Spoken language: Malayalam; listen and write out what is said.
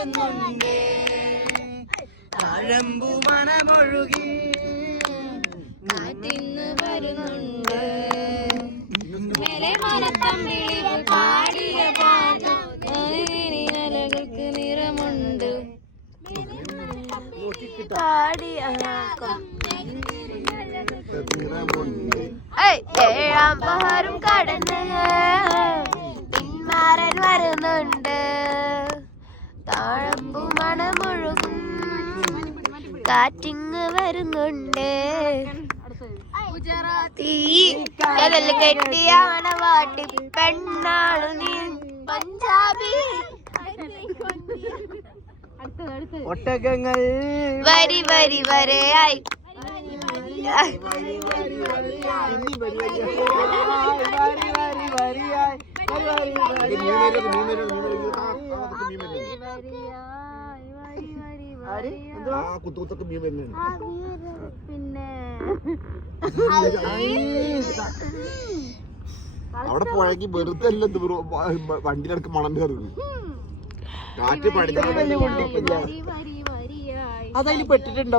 വരുന്നുണ്ട് താഴമ്പു മനമൊഴുകി കാറ്റിന്ന് വരുന്നുണ്ട് മേലെ മനത്തമ്പിളി പാടിയ പാട്ട് അലകൾക്ക് നിറമുണ്ട് പാടിയ ഏഴാം പഹാരും കടന്ന് പിന്മാറൻ വരുന്നുണ്ട് താഴമ്പു മണമൊഴുകും കാറ്റിങ് വരുന്നുണ്ട് കടൽ കെട്ടിയ മണവാട്ടി പെണ്ണാണ് നീ പഞ്ചാബി ഒട്ടകങ്ങൾ വരി വരി വരെയായി പിന്നെ അവിടെ പോയെങ്കി വെറുതെ അല്ല വണ്ടിയിലടക്ക് മണം കയറുന്നു കാറ്റ് പഠിച്ച അതതിൽ പെട്ടിട്ടുണ്ടാവും.